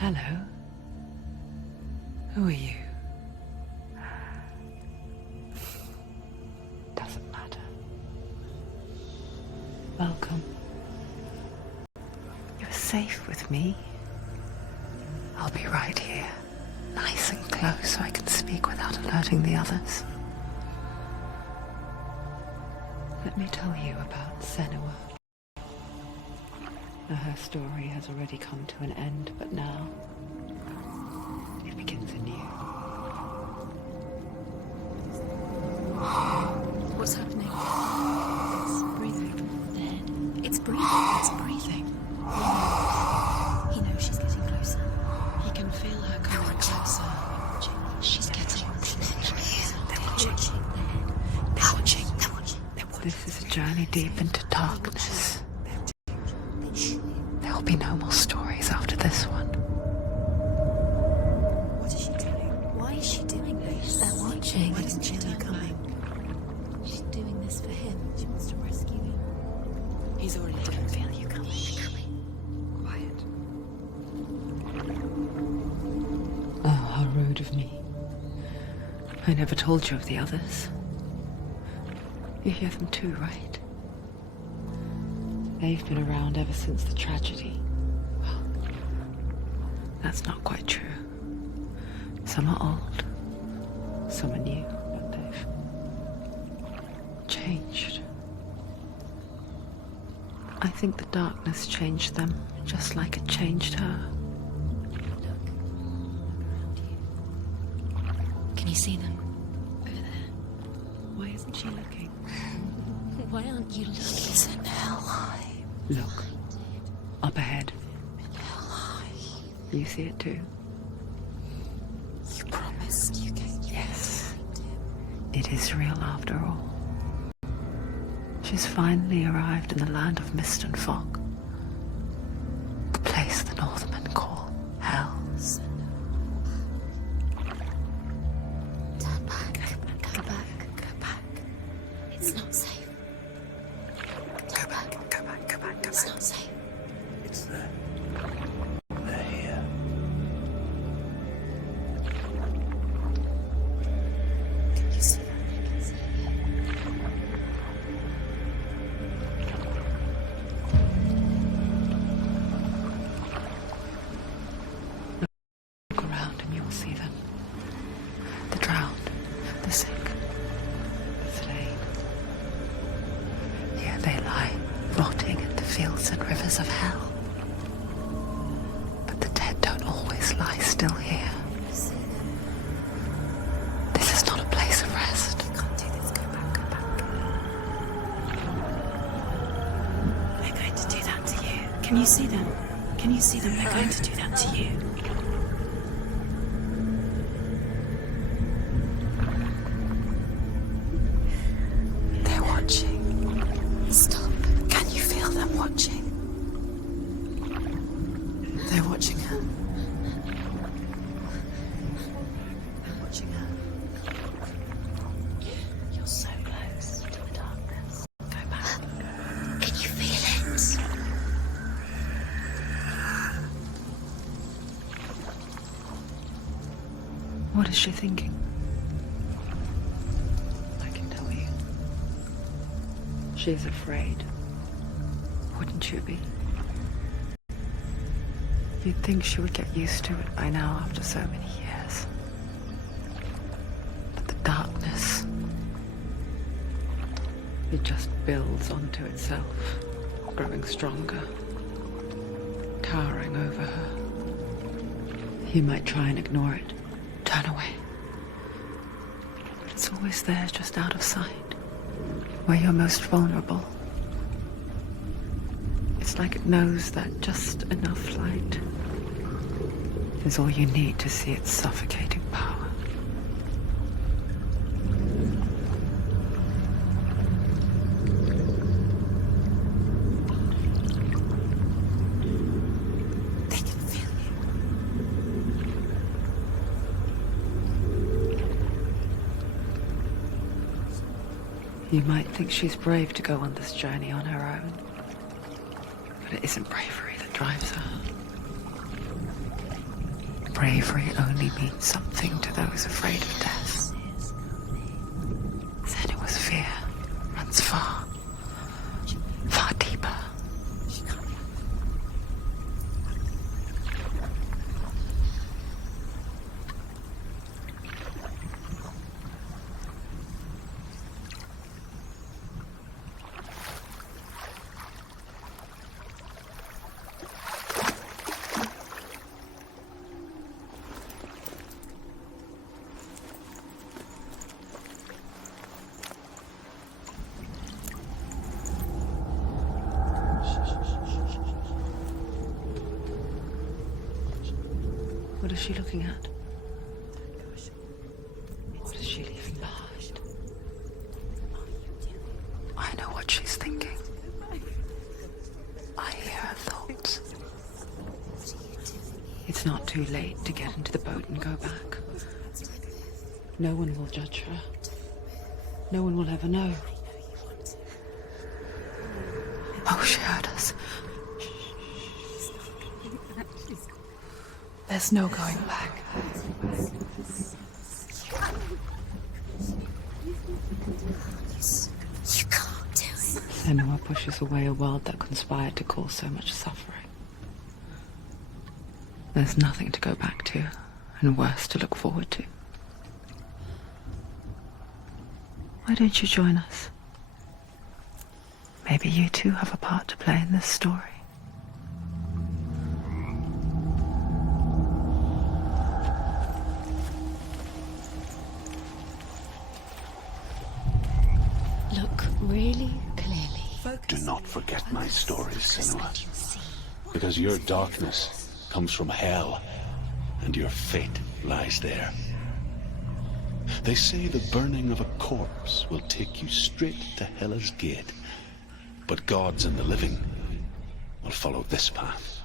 Hello. Who are you? Doesn't matter. Welcome. You're safe with me. I'll be right here, nice and close so I can speak without alerting the others. Let me tell you about Senua. Her story has already come to an end, but now it begins anew. What's happening? It's breathing. Dead. It's breathing. It's breathing. He knows she's getting closer. He can feel her coming closer. She's getting closer. They're watching. They're watching. They're watching. This is a journey deep into darkness. There will be no more stories after this one. What is she doing? Why is she doing this? They're watching. Why doesn't she know coming? She's doing this for him. She wants to rescue him. He's already done. Feel you coming. Quiet. Oh, how rude of me. I never told you of the others. You hear them too, right? They've been around ever since the tragedy. Well, that's not quite true. Some are old, some are new, but they've changed. I think the darkness changed them, just like it changed her. Look. Can you see them? Over there. Why isn't she looking? Why aren't you looking? He's in hell high. Look, up ahead. Hell high. You see it too? You promised you gave. Yes. It is real after all. She's finally arrived in the land of mist and fog. The place the Northmen call hell. Turn back. Go back. Go back. It's not safe. Go back. Go back, go back, go It's back. not safe. It's there. They're here. Can you see that? I can see it. Look around and you will see them. The drowned, the sick, the slain. Here they lie, rotting in the fields and rivers of hell. But the dead don't always lie still here. This is not a place of rest. You can't do this. Go back. Go back. They're going to do that to you. Can you see them? Can you see them? They're going to do that to you. They're watching. Stop. Can you feel them watching? They're watching her. They're watching her. You're so close to the darkness. Go back. Can you feel it? What is she thinking? I can tell you. She is afraid. Wouldn't you be? You'd think she would get used to it by now after so many years. But the darkness, it just builds onto itself, growing stronger, towering over her. You might try and ignore it, turn away. But it's always there, just out of sight, where you're most vulnerable. It's like it knows that just enough light is all you need to see its suffocating power. They can feel you. You might think she's brave to go on this journey on her own, but it isn't bravery that drives her. bravery only means something to those afraid of death, then it was fear runs far, far deeper. What is she looking at? What is she leaving behind? I know what she's thinking. I hear her thoughts. It's not too late to get into the boat and go back. No one will judge her. No one will ever know. Oh, she heard us. There's no going back. You can't do it. Senua pushes away a world that conspired to cause so much suffering. There's nothing to go back to, and worse to look forward to. Why don't you join us? Maybe you too have a part to play in this story. Look really clearly. Do not forget my stories, Senua. Because your darkness comes from hell, and your fate lies there. They say the burning of a corpse will take you straight to Hela's gate, but gods and the living will follow this path.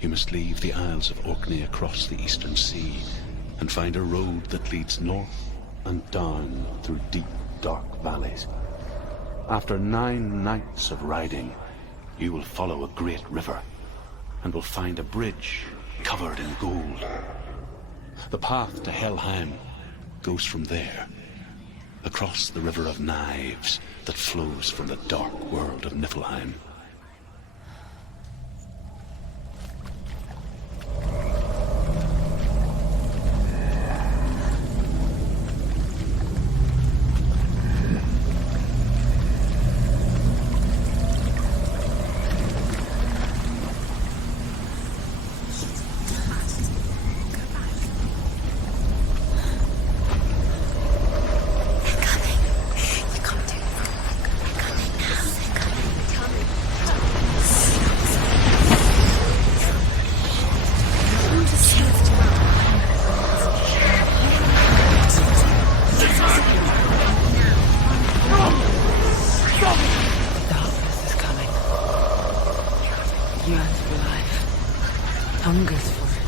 You must leave the Isles of Orkney across the eastern sea and find a road that leads north and down through deep, dark valleys. After 9 nights of riding, you will follow a great river and will find a bridge covered in gold. The path to Helheim goes from there, across the River of Knives that flows from the dark world of Niflheim. Yearns for life, hungers for it,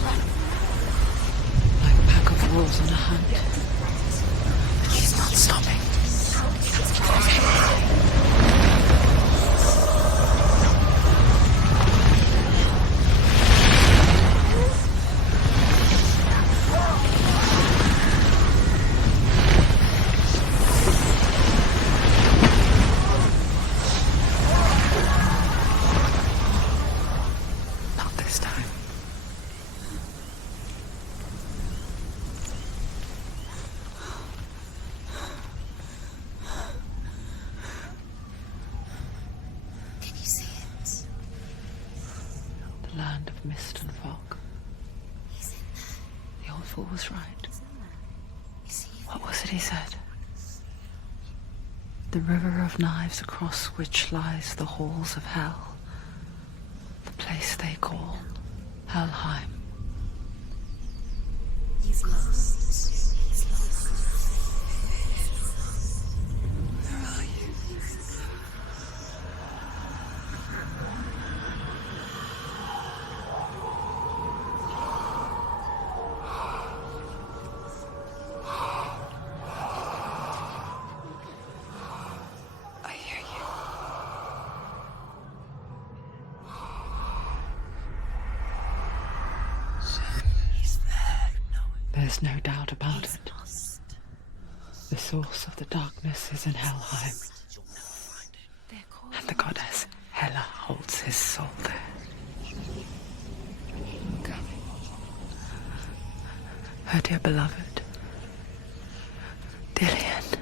like a pack of wolves on a hunt. But she's not stopping. Not this time. Can you see it? The land of mist and fog. He's in there. The old fool was right. You see it? What was it he said? The river of knives across which lies the halls of hell. The place they call Helheim. He's lost. He's lost. Where are you? I hear you. Sen. There's no doubt about it. The source of the darkness is in Helheim, and the goddess Hela holds his soul there. Her dear beloved, Dillian.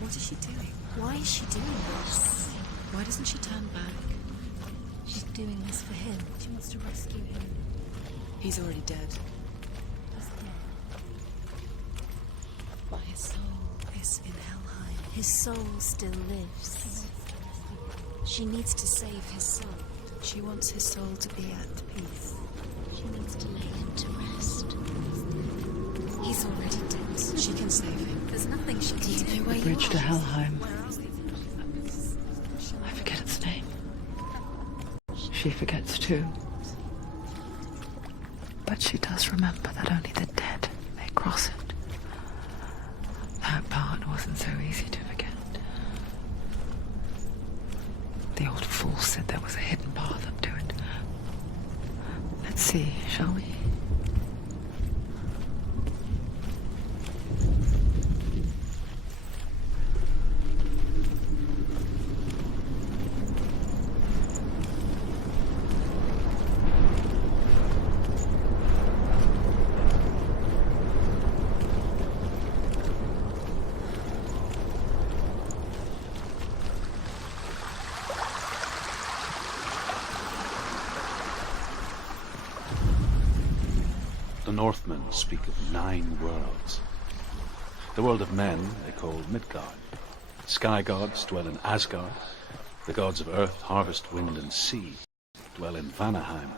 What is she doing? Why is she doing this? Why doesn't she turn back? She's doing this for him. She wants to rescue him. He's already dead. He's dead. But his soul is in Helheim. His soul still lives. She needs to save his soul. She wants his soul to be at peace. She needs to lay him to rest. He's already dead. She can save him. There's nothing she can do. Do you know where you Bridge to are? Helheim. I forget its name. She forgets too. But she does remember that only the dead may cross it. That part wasn't so easy to forget. The old fool said there was a hidden path up to it. Let's see, shall we? The Northmen speak of 9 worlds. The world of men they call Midgard. Sky gods dwell in Asgard. The gods of earth, harvest, wind, and sea dwell in Vanaheim.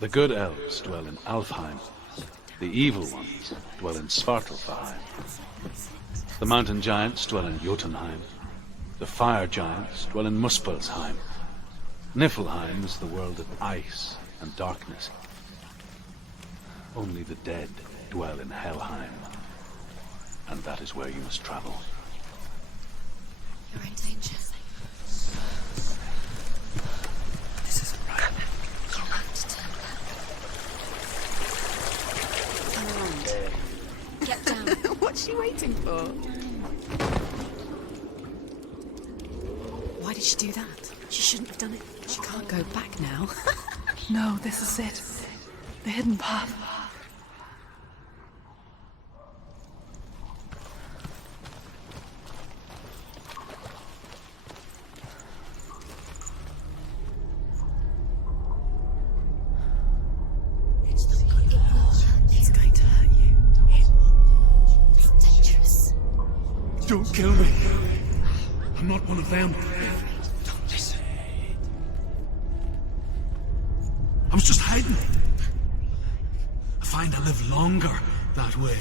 The good elves dwell in Alfheim. The evil ones dwell in Svartalfheim. The mountain giants dwell in Jotunheim. The fire giants dwell in Muspelheim. Niflheim is the world of ice and darkness. Only the dead dwell in Helheim, and that is where you must travel. You're in danger. This isn't right. You have to turn back. Come around. Get down. What's she waiting for? Why did she do that? She shouldn't have done it. She can't go back now. No, this is it. The hidden path. It's going to hurt you. It's dangerous. Don't kill me. I'm not one of them. Don't listen. I was just hiding. I find I live longer that way.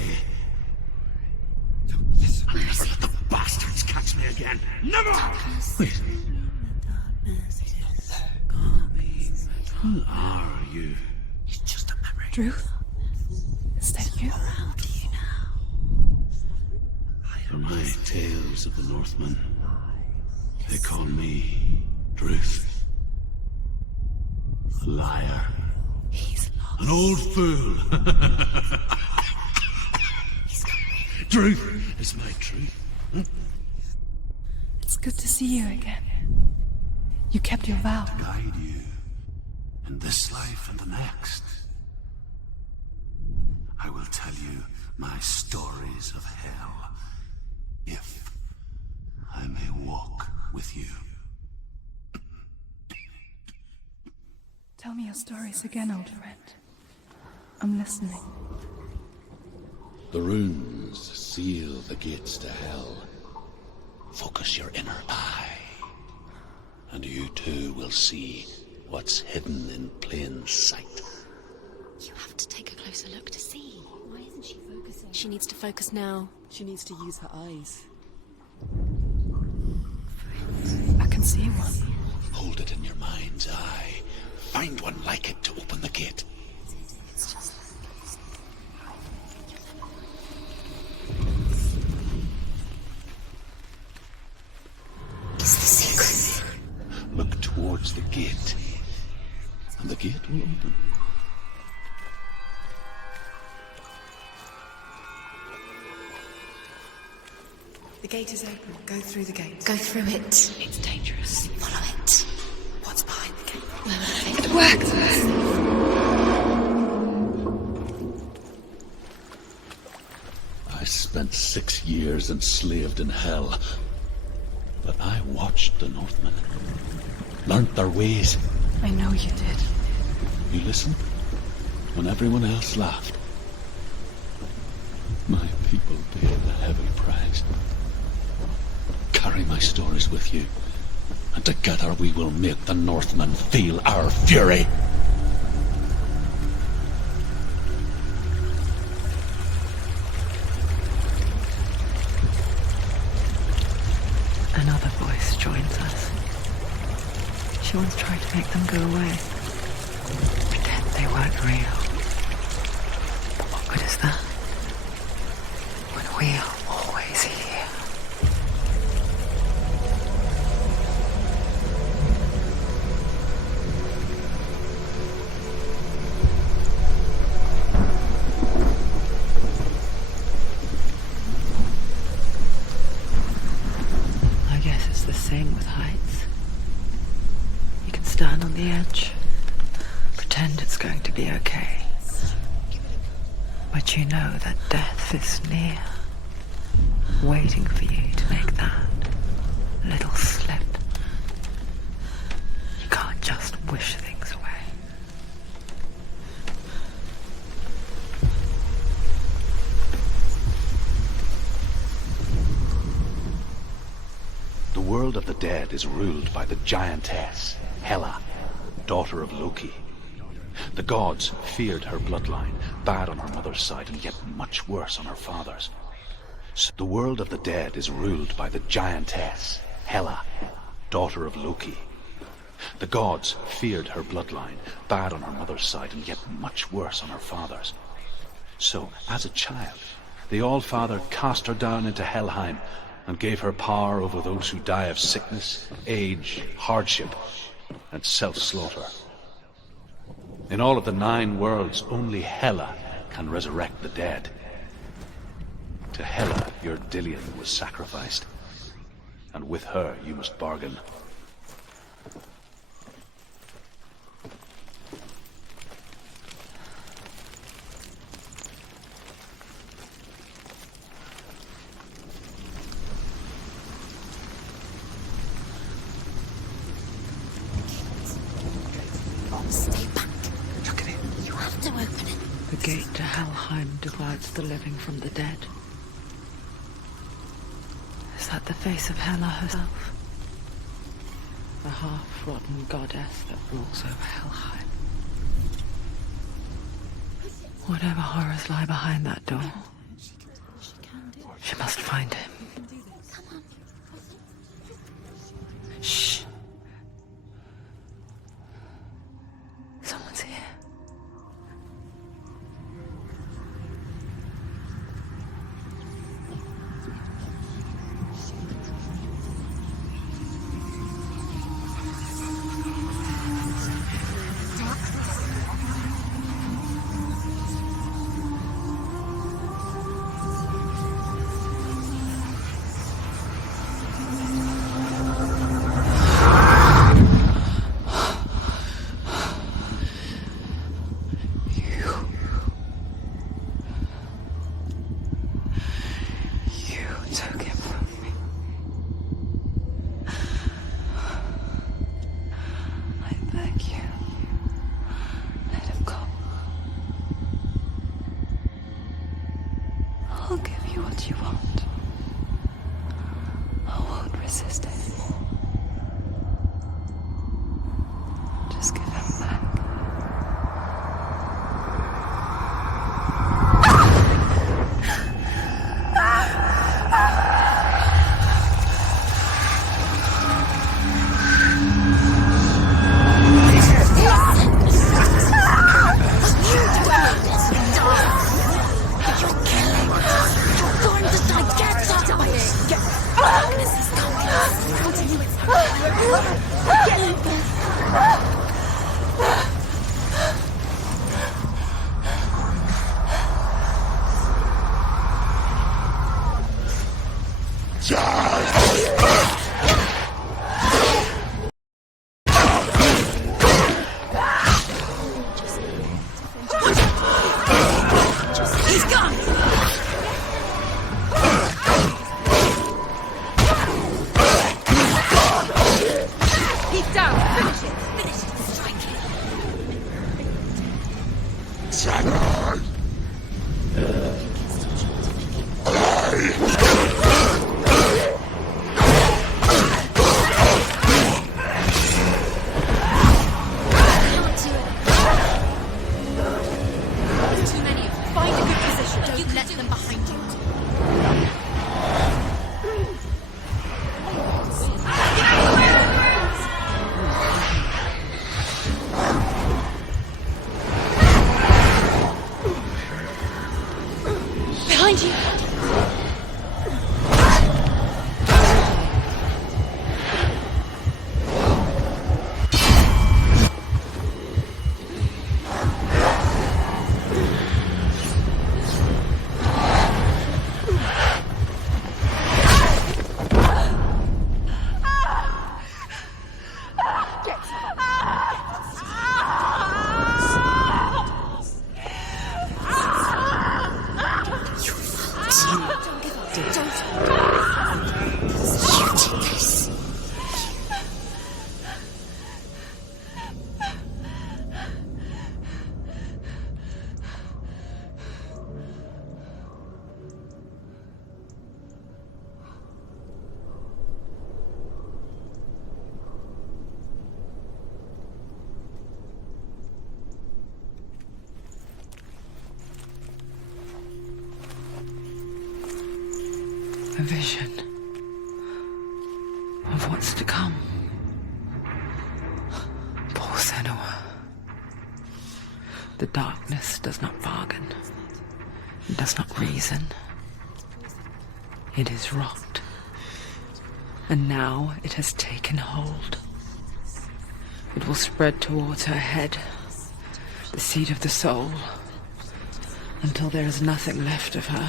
Don't listen. I'll never let the bastards catch me again. Never! Wait. Who are you? It's just a memory. Ruth? Is that you? Around you now. For my tales of the Northmen, they call me Druth. A liar. He's lost. An old fool. Truth is my truth. It's good to see you again. You kept your vow. Guide you in this life and the next. I will tell you my stories of hell, if I may walk with you. Tell me your stories again, old friend. I'm listening. The runes seal the gates to hell. Focus your inner eye, and you too will see what's hidden in plain sight. You have to take a closer look to see. Why isn't she focusing? She needs to focus now. She needs to use her eyes. I can see one. Hold it in your mind's eye. Find one like it to open the gate. It's just the gate. And the gate will open. The gate is open. Go through the gate. Go through it. It's dangerous. Follow it. What's behind the gate? It works. I spent 6 years enslaved in hell. But I watched the Northmen. Learnt their ways. I know you did. You listened when everyone else laughed. My people paid a heavy price. Carry my stories with you, and together we will make the Northmen feel our fury. Another voice joins us. She once tried to make them go away. Pretend they weren't real. But what good is that? When we are always here. I guess it's the same with heights. You can stand on the edge, pretend it's going to be okay. But you know that death is near, waiting for you to make that little slip. You can't just wish things away. The world of the dead is ruled by the giantess, Hela, daughter of Loki. The gods feared her bloodline, bad on her mother's side and yet much worse on her father's. So the world of the dead is ruled by the giantess, Hela, daughter of Loki. The gods feared her bloodline, bad on her mother's side and yet much worse on her father's. So, as a child, the All-Father cast her down into Helheim and gave her power over those who die of sickness, age, hardship, and self-slaughter. In all of the 9 worlds, only Hela can resurrect the dead. To Hela, your Dillion was sacrificed, and with her you must bargain. Stay back. Look at it. You have to open it. The gate to Helheim divides the living from the dead. Is that the face of Hela herself? The half-rotten goddess that rules over Helheim. Whatever horrors lie behind that door, she must find him. Shh. Someone's here. I'll give you what you want. I won't resist anymore. Just give him back. Darkness is coming. How do you He's gone! He's down! Finish it! Finish it! Strike There's too many of them. Find a good position. Don't let them behind you. Behind you! A vision of what's to come. Poor Senua. The darkness does not bargain. It does not reason. It is rot. And now it has taken hold. It will spread towards her head, the seat of the soul, until there is nothing left of her.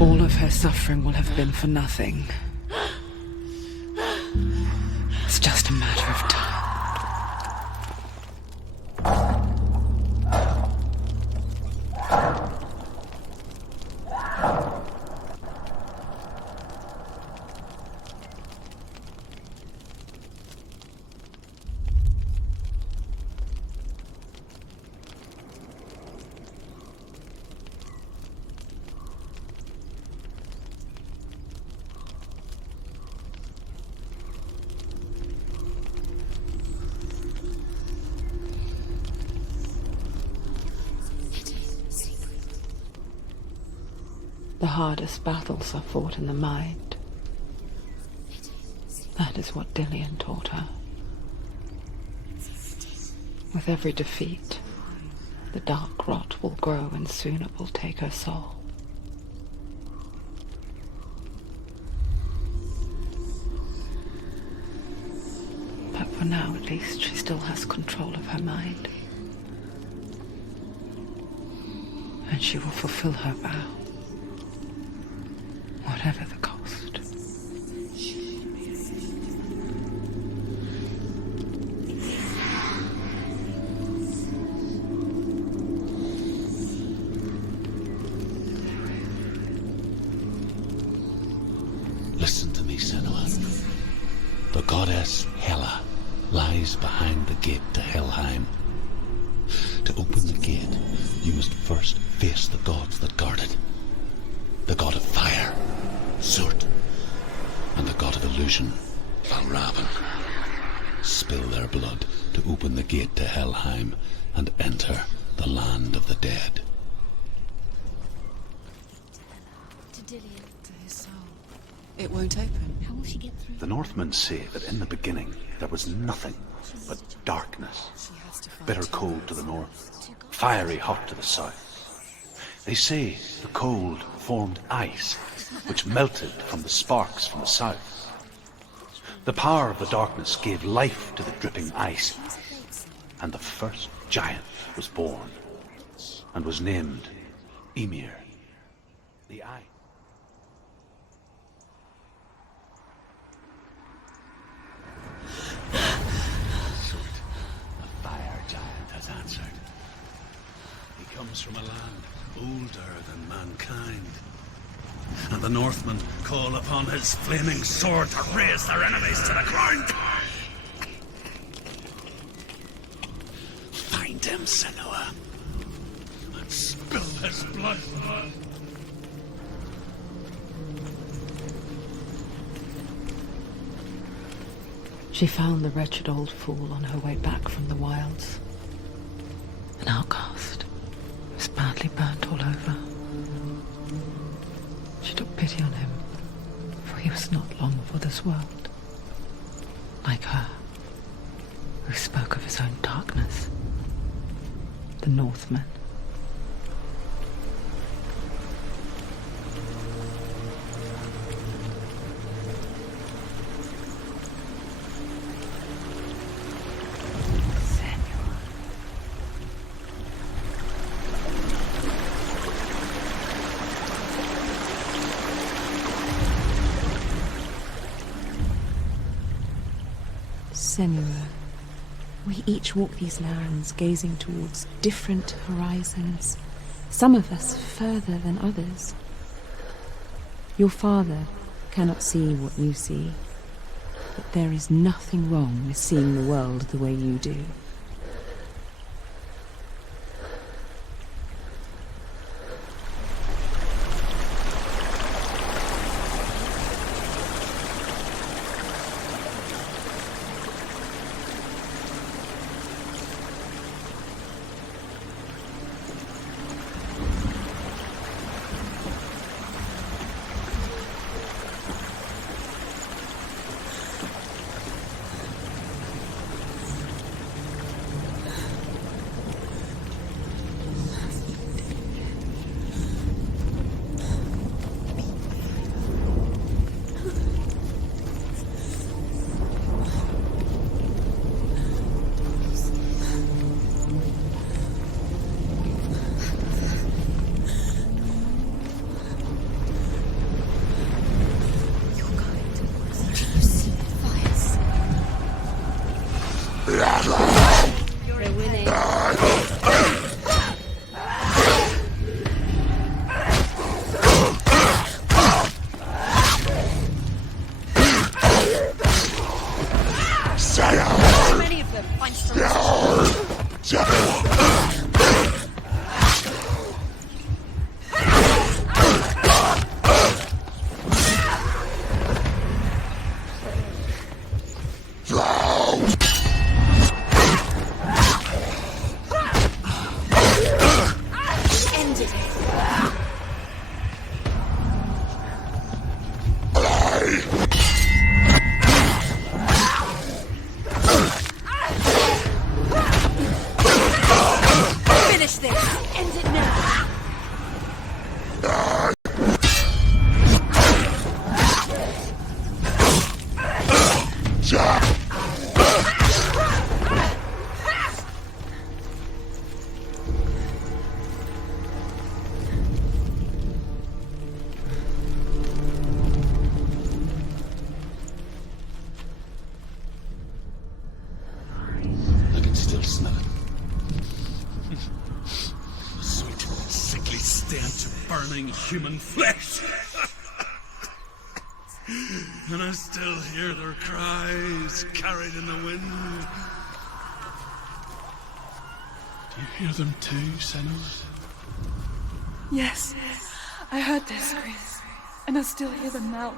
All of her suffering will have been for nothing. It's just a matter of time. The hardest battles are fought in the mind. That is what Dillian taught her. With every defeat, the dark rot will grow and soon it will take her soul. But for now, at least, she still has control of her mind. And she will fulfill her vow. Whatever the cost. Listen to me, Senua. The goddess Hela lies behind the gate to Helheim. To open the gate, you must first face the gods that guard it. The god of fire, Surt, and the god of illusion, Valravan. Spill their blood to open the gate to Helheim and enter the land of the dead. To Dillian. To his soul. It won't open. How will she get through? The Northmen say that in the beginning there was nothing but darkness. She has to find Bitter two cold to the north, fiery hot to the south. They say the cold formed ice, which melted from the sparks from the south. The power of the darkness gave life to the dripping ice, and the first giant was born, and was named Ymir, the Eye. Sweet, the fire giant has answered. He comes from a land older than mankind, and the Northmen call upon his flaming sword to raze their enemies to the ground. Find him, Senua, and spill his blood. She found the wretched old fool on her way back from the wilds. An outcast. He was badly burnt all over. She took pity on him, for he was not long for this world. Like her, who spoke of his own darkness. The Northmen. Senua, we each walk these lands gazing towards different horizons, some of us further than others. Your father cannot see what you see, but there is nothing wrong with seeing the world the way you do. Human flesh. And I still hear their cries carried in the wind. Do you hear them too, Senua? Yes, I heard their screams, and I still hear them now.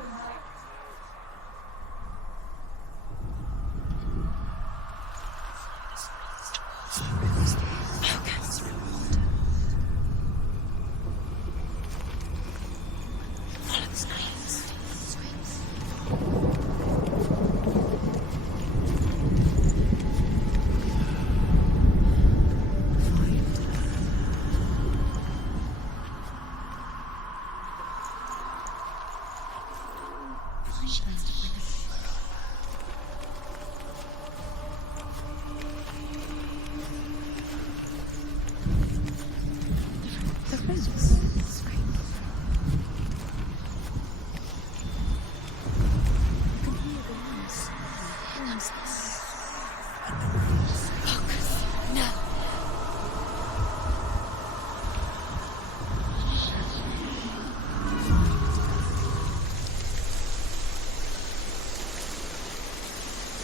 Focus. Now.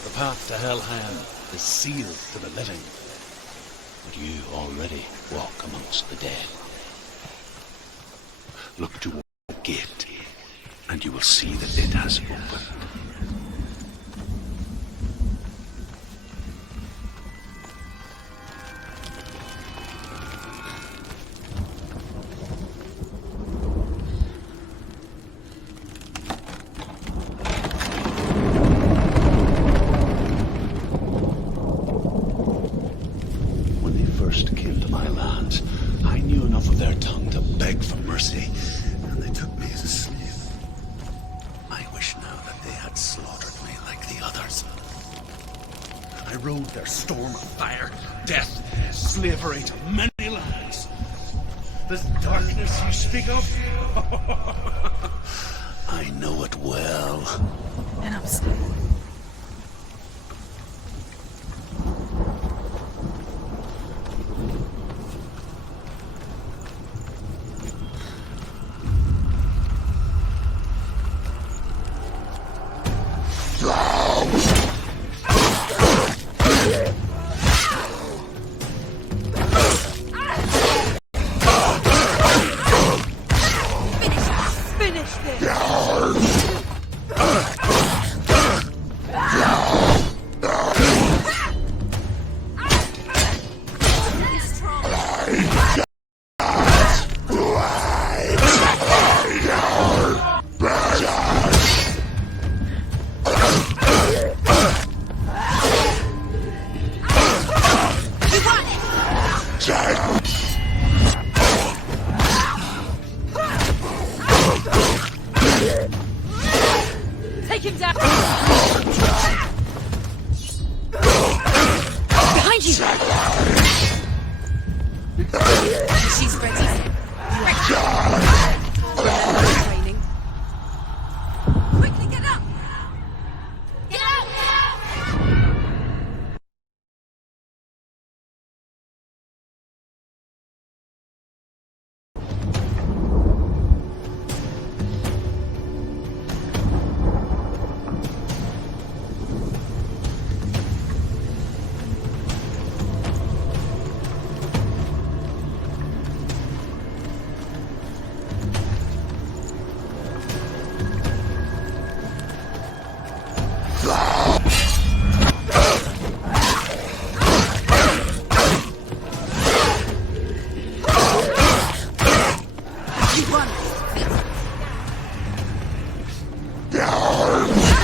The path to Hellham is sealed to the living, but you already walk amongst the dead. Look toward the gate, and you will see that it has opened. First came to my lands, I knew enough of their tongue to beg for mercy, and they took me as a slave. I wish now that they had slaughtered me like the others. I rode their storm of fire, death, slavery to many lands. This darkness you speak of, I know it well. And I'm sorry. Take him down! Behind you! She's ready. Training. Quickly get up! Get out!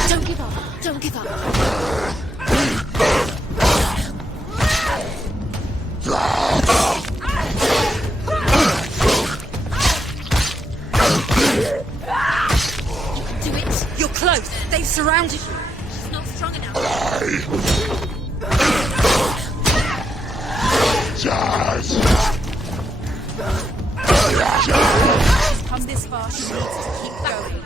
Don't give up. Don't give up. Do it. You're close. They've surrounded you. She's not strong enough. She's come this far. She needs to keep going.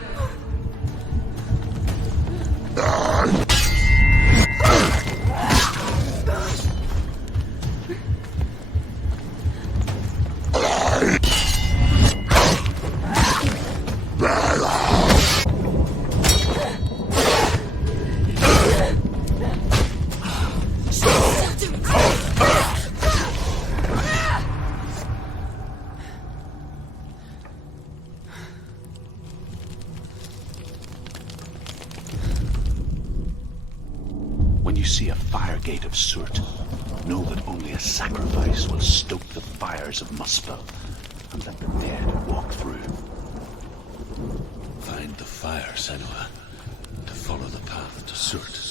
When you see a fire gate of soot, know that only a sacrifice will stoke the fires of Muspel, and let the dead walk through. Find the fire, Senua, to follow the path to Soot.